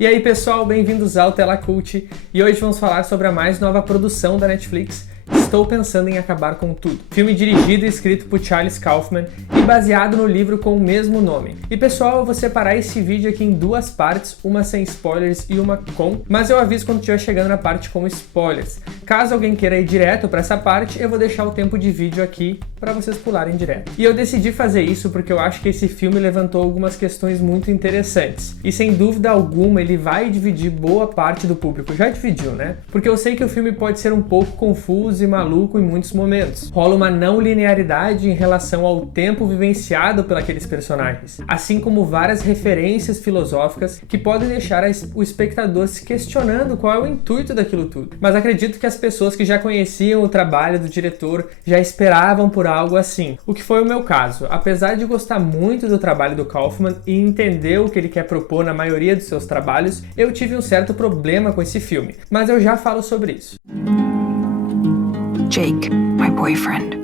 E aí pessoal, bem-vindos ao Tela Cult, e hoje vamos falar sobre a mais nova produção da Netflix, Estou Pensando em Acabar com Tudo. Filme dirigido e escrito por Charles Kaufman e baseado no livro com o mesmo nome. E pessoal, eu vou separar esse vídeo aqui em duas partes, uma sem spoilers e uma com, mas eu aviso quando estiver chegando na parte com spoilers. Caso alguém queira ir direto para essa parte, eu vou deixar o tempo de vídeo aqui para vocês pularem direto. E eu decidi fazer isso porque eu acho que esse filme levantou algumas questões muito interessantes. E sem dúvida alguma ele vai dividir boa parte do público. Já dividiu, né? Porque eu sei que o filme pode ser um pouco confuso e maluco em muitos momentos. Rola uma não linearidade em relação ao tempo vivenciado por aqueles personagens, assim como várias referências filosóficas que podem deixar o espectador se questionando qual é o intuito daquilo tudo. Mas acredito que as pessoas que já conheciam o trabalho do diretor já esperavam por algo assim, o que foi o meu caso. Apesar de gostar muito do trabalho do Kaufman e entender o que ele quer propor na maioria dos seus trabalhos, eu tive um certo problema com esse filme, mas eu já falo sobre isso. Jake, my boyfriend.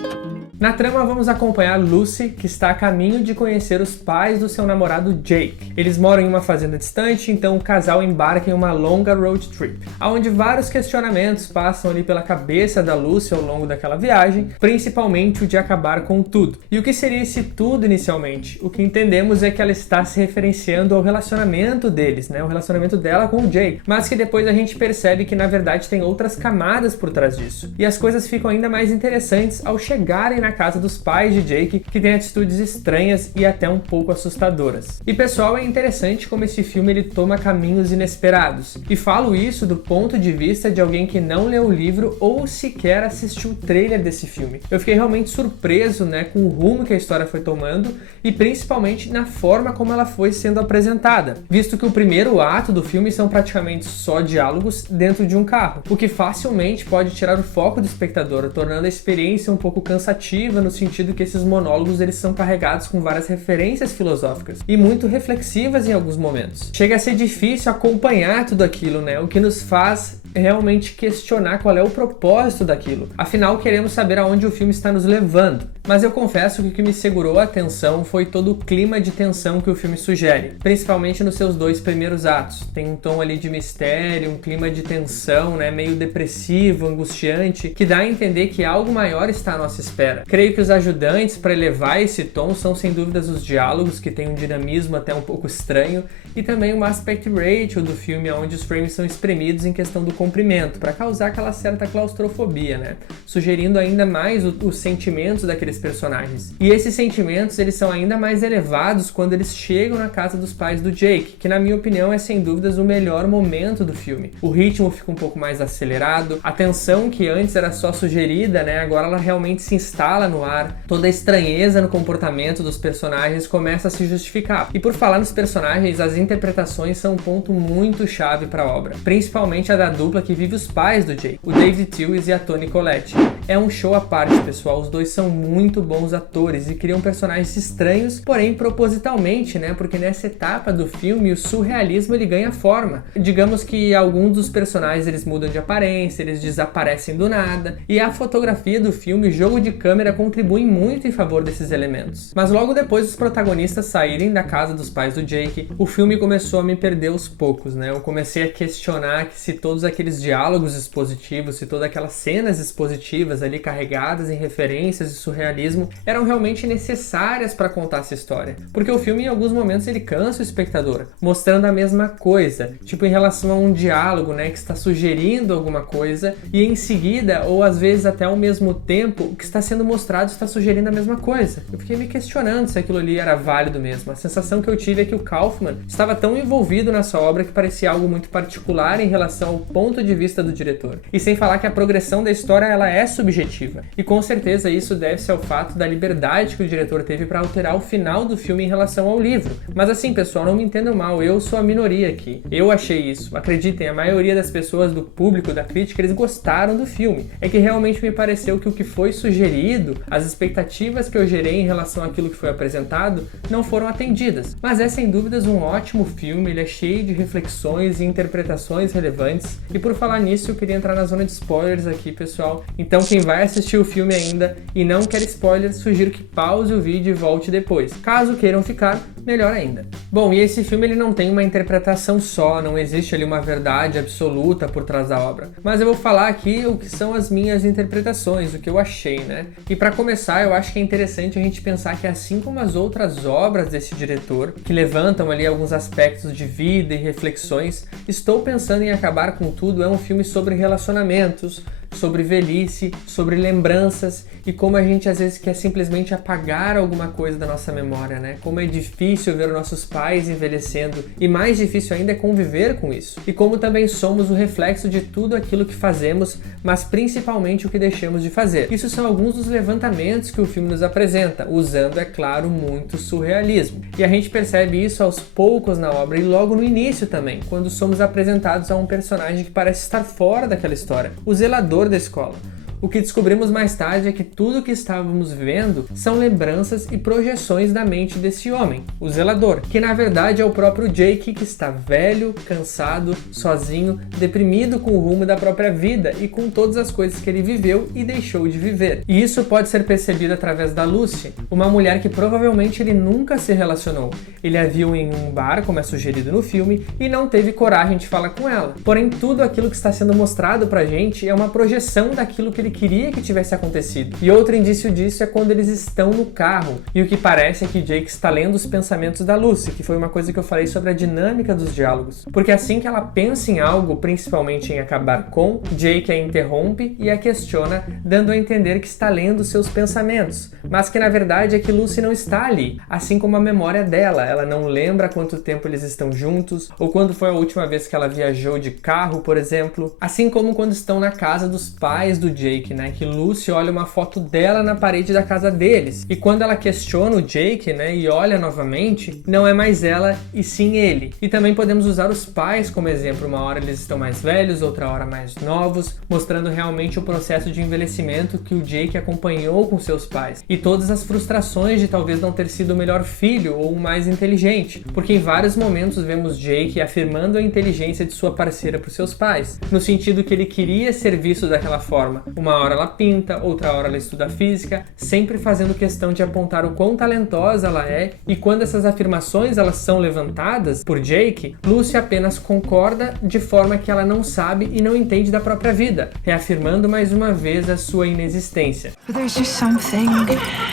Na trama, vamos acompanhar Lucy, que está a caminho de conhecer os pais do seu namorado Jake. Eles moram em uma fazenda distante, então o casal embarca em uma longa road trip, onde vários questionamentos passam ali pela cabeça da Lucy ao longo daquela viagem, principalmente o de acabar com tudo. E o que seria esse tudo inicialmente? O que entendemos é que ela está se referenciando ao relacionamento deles, né? O relacionamento dela com o Jake, mas que depois a gente percebe que na verdade tem outras camadas por trás disso. E as coisas ficam ainda mais interessantes ao chegarem na casa dos pais de Jake, que tem atitudes estranhas e até um pouco assustadoras. E pessoal, é interessante como esse filme ele toma caminhos inesperados. E falo isso do ponto de vista de alguém que não leu o livro ou sequer assistiu o trailer desse filme. Eu fiquei realmente surpreso, né, com o rumo que a história foi tomando e principalmente na forma como ela foi sendo apresentada, visto que o primeiro ato do filme são praticamente só diálogos dentro de um carro, o que facilmente pode tirar o foco do espectador, tornando a experiência um pouco cansativa, no sentido que esses monólogos eles são carregados com várias referências filosóficas e muito reflexivas em alguns momentos. Chega a ser difícil acompanhar tudo aquilo, né? O que nos faz realmente questionar qual é o propósito daquilo. Afinal, queremos saber aonde o filme está nos levando. Mas eu confesso que o que me segurou a atenção foi todo o clima de tensão que o filme sugere, principalmente nos seus dois primeiros atos. Tem um tom ali de mistério, um clima de tensão, né, meio depressivo, angustiante, que dá a entender que algo maior está à nossa espera. Creio que os ajudantes para elevar esse tom são sem dúvidas os diálogos, que tem um dinamismo até um pouco estranho, e também uma aspect ratio do filme, onde os frames são espremidos em questão do comprimento, para causar aquela certa claustrofobia, né? Sugerindo ainda mais os sentimentos daqueles personagens. E esses sentimentos, eles são ainda mais elevados quando eles chegam na casa dos pais do Jake, que na minha opinião é sem dúvidas o melhor momento do filme. O ritmo fica um pouco mais acelerado, a tensão que antes era só sugerida, né? Agora ela realmente se instala no ar, toda a estranheza no comportamento dos personagens começa a se justificar. E por falar nos personagens, as interpretações são um ponto muito chave para a obra, principalmente a da dupla que vive os pais do Jake, o David Thewlis e a Toni Collette. É um show à parte, pessoal, os dois são muito bons atores e criam personagens estranhos, porém propositalmente, né? Porque nessa etapa do filme o surrealismo ele ganha forma. Digamos que alguns dos personagens eles mudam de aparência, eles desaparecem do nada, e a fotografia do filme, o jogo de câmera contribuem muito em favor desses elementos. Mas logo depois dos protagonistas saírem da casa dos pais do Jake, o filme começou a me perder aos poucos, né? Eu comecei a questionar que se todos aqueles diálogos expositivos, se todas aquelas cenas expositivas ali carregadas em referências e surrealismo eram realmente necessárias para contar essa história. Porque o filme em alguns momentos ele cansa o espectador, mostrando a mesma coisa, tipo em relação a um diálogo, né, que está sugerindo alguma coisa e em seguida, ou às vezes até ao mesmo tempo, o que está sendo mostrado está sugerindo a mesma coisa. Eu fiquei me questionando se aquilo ali era válido mesmo. A sensação que eu tive é que o Kaufman estava tão envolvido nessa obra que parecia algo muito particular em relação ao ponto de vista do diretor. E sem falar que a progressão da história ela é subjetiva. E com certeza isso deve-se ao fato da liberdade que o diretor teve para alterar o final do filme em relação ao livro. Mas assim, pessoal, não me entendam mal, eu sou a minoria aqui. Eu achei isso. Acreditem, a maioria das pessoas do público, da crítica, eles gostaram do filme. É que realmente me pareceu que o que foi sugerido, as expectativas que eu gerei em relação àquilo que foi apresentado, não foram atendidas. Mas é sem dúvidas um ótimo filme, ele é cheio de reflexões e interpretações relevantes. E por falar nisso, eu queria entrar na zona de spoilers aqui, pessoal. Então quem vai assistir o filme ainda e não quer spoilers, sugiro que pause o vídeo e volte depois. Caso queiram ficar, melhor ainda. Bom, e esse filme ele não tem uma interpretação só, não existe ali uma verdade absoluta por trás da obra. Mas eu vou falar aqui o que são as minhas interpretações, o que eu achei, né? E para começar, eu acho que é interessante a gente pensar que assim como as outras obras desse diretor, que levantam ali alguns aspectos de vida e reflexões, Estou Pensando em Acabar com Tudo é um filme sobre relacionamentos, sobre velhice, sobre lembranças e como a gente às vezes quer simplesmente apagar alguma coisa da nossa memória, né? Como é difícil ver nossos pais envelhecendo e mais difícil ainda é conviver com isso. E como também somos o reflexo de tudo aquilo que fazemos, mas principalmente o que deixamos de fazer. Isso são alguns dos levantamentos que o filme nos apresenta, usando, é claro, muito surrealismo. E a gente percebe isso aos poucos na obra e logo no início também, quando somos apresentados a um personagem que parece estar fora daquela história, o zelador da escola. O que descobrimos mais tarde é que tudo o que estávamos vendo são lembranças e projeções da mente desse homem, o zelador, que na verdade é o próprio Jake, que está velho, cansado, sozinho, deprimido com o rumo da própria vida e com todas as coisas que ele viveu e deixou de viver. E isso pode ser percebido através da Lucy, uma mulher que provavelmente ele nunca se relacionou. Ele a viu em um bar, como é sugerido no filme, e não teve coragem de falar com ela. Porém, tudo aquilo que está sendo mostrado pra gente é uma projeção daquilo que ele queria que tivesse acontecido. E outro indício disso é quando eles estão no carro, e o que parece é que Jake está lendo os pensamentos da Lucy, que foi uma coisa que eu falei sobre a dinâmica dos diálogos. Porque assim que ela pensa em algo, principalmente em acabar com, Jake a interrompe e a questiona, dando a entender que está lendo seus pensamentos, mas que na verdade é que Lucy não está ali, assim como a memória dela. Ela não lembra quanto tempo eles estão juntos, ou quando foi a última vez que ela viajou de carro, por exemplo. Assim como quando estão na casa dos pais do Jake, né, que Lucy olha uma foto dela na parede da casa deles, e quando ela questiona o Jake, né, e olha novamente, não é mais ela e sim ele. E também podemos usar os pais como exemplo, uma hora eles estão mais velhos, outra hora mais novos, mostrando realmente o processo de envelhecimento que o Jake acompanhou com seus pais, e todas as frustrações de talvez não ter sido o melhor filho ou o mais inteligente, porque em vários momentos vemos Jake afirmando a inteligência de sua parceira para os seus pais, no sentido que ele queria ser visto daquela forma. Uma hora ela pinta, outra hora ela estuda física, sempre fazendo questão de apontar o quão talentosa ela é, e quando essas afirmações elas são levantadas por Jake, Lucy apenas concorda de forma que ela não sabe e não entende da própria vida, reafirmando mais uma vez a sua inexistência. There's just something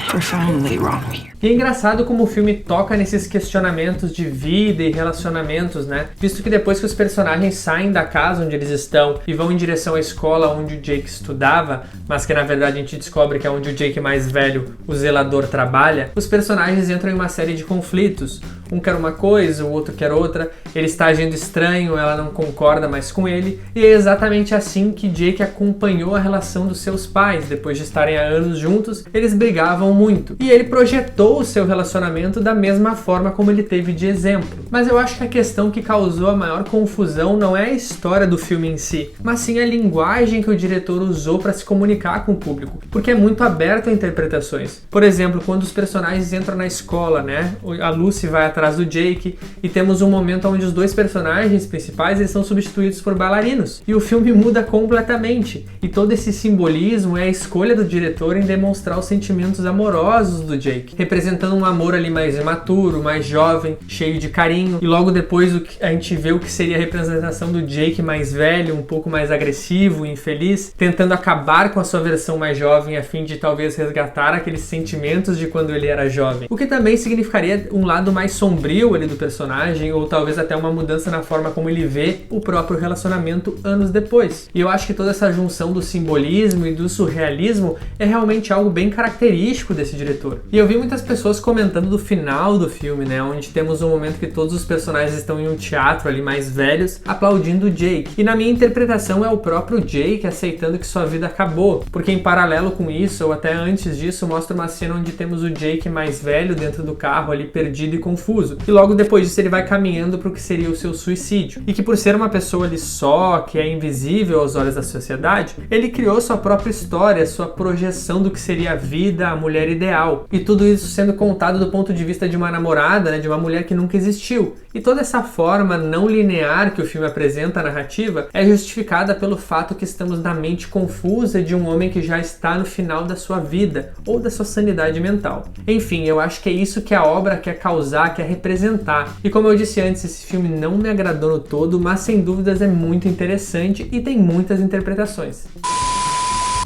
profoundly wrong. E é engraçado como o filme toca nesses questionamentos de vida e relacionamentos, né? Visto que depois que os personagens saem da casa onde eles estão e vão em direção à escola onde o Jake estudava, mas que na verdade a gente descobre que é onde o Jake mais velho, o zelador, trabalha, os personagens entram em uma série de conflitos. Um quer uma coisa, o outro quer outra, ele está agindo estranho, ela não concorda mais com ele, e é exatamente assim que Jake acompanhou a relação dos seus pais. Depois de estarem há anos juntos, eles brigavam muito, e ele projetou o seu relacionamento da mesma forma como ele teve de exemplo. Mas eu acho que a questão que causou a maior confusão não é a história do filme em si, mas sim a linguagem que o diretor usou para se comunicar com o público, porque é muito aberto a interpretações. Por exemplo, quando os personagens entram na escola, né? A Lucy vai atrás do Jake e temos um momento onde os dois personagens principais eles são substituídos por bailarinos e o filme muda completamente, e todo esse simbolismo é a escolha do diretor em demonstrar os sentimentos amorosos do Jake, representando um amor ali mais imaturo, mais jovem, cheio de carinho, e logo depois a gente vê o que seria a representação do Jake mais velho, um pouco mais agressivo e infeliz, tentando acabar com a sua versão mais jovem a fim de talvez resgatar aqueles sentimentos de quando ele era jovem, o que também significaria um lado mais sombrio ali do personagem, ou talvez até uma mudança na forma como ele vê o próprio relacionamento anos depois. E eu acho que toda essa junção do simbolismo e do surrealismo é realmente algo bem característico desse diretor. E eu vi muitas pessoas comentando do final do filme, né, onde temos um momento que todos os personagens estão em um teatro ali mais velhos, aplaudindo o Jake. E na minha interpretação é o próprio Jake aceitando que sua vida acabou, porque em paralelo com isso, ou até antes disso, mostra uma cena onde temos o Jake mais velho dentro do carro ali perdido e confuso. E logo depois disso ele vai caminhando para o que seria o seu suicídio. E que por ser uma pessoa ali só, que é invisível aos olhos da sociedade, ele criou sua própria história, sua projeção do que seria a vida, a mulher ideal. E tudo isso sendo contado do ponto de vista de uma namorada, né, de uma mulher que nunca existiu. E toda essa forma não linear que o filme apresenta a narrativa é justificada pelo fato que estamos na mente confusa de um homem que já está no final da sua vida ou da sua sanidade mental. Enfim, eu acho que é isso que a obra quer causar, quer representar. E como eu disse antes, esse filme não me agradou no todo, mas sem dúvidas é muito interessante e tem muitas interpretações.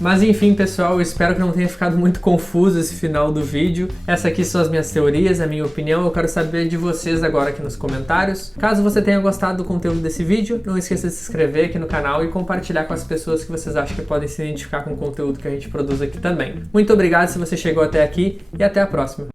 Mas enfim, pessoal, eu espero que não tenha ficado muito confuso esse final do vídeo. Essas aqui são as minhas teorias, a minha opinião. Eu quero saber de vocês agora aqui nos comentários. Caso você tenha gostado do conteúdo desse vídeo, não esqueça de se inscrever aqui no canal e compartilhar com as pessoas que vocês acham que podem se identificar com o conteúdo que a gente produz aqui também. Muito obrigado se você chegou até aqui e até a próxima.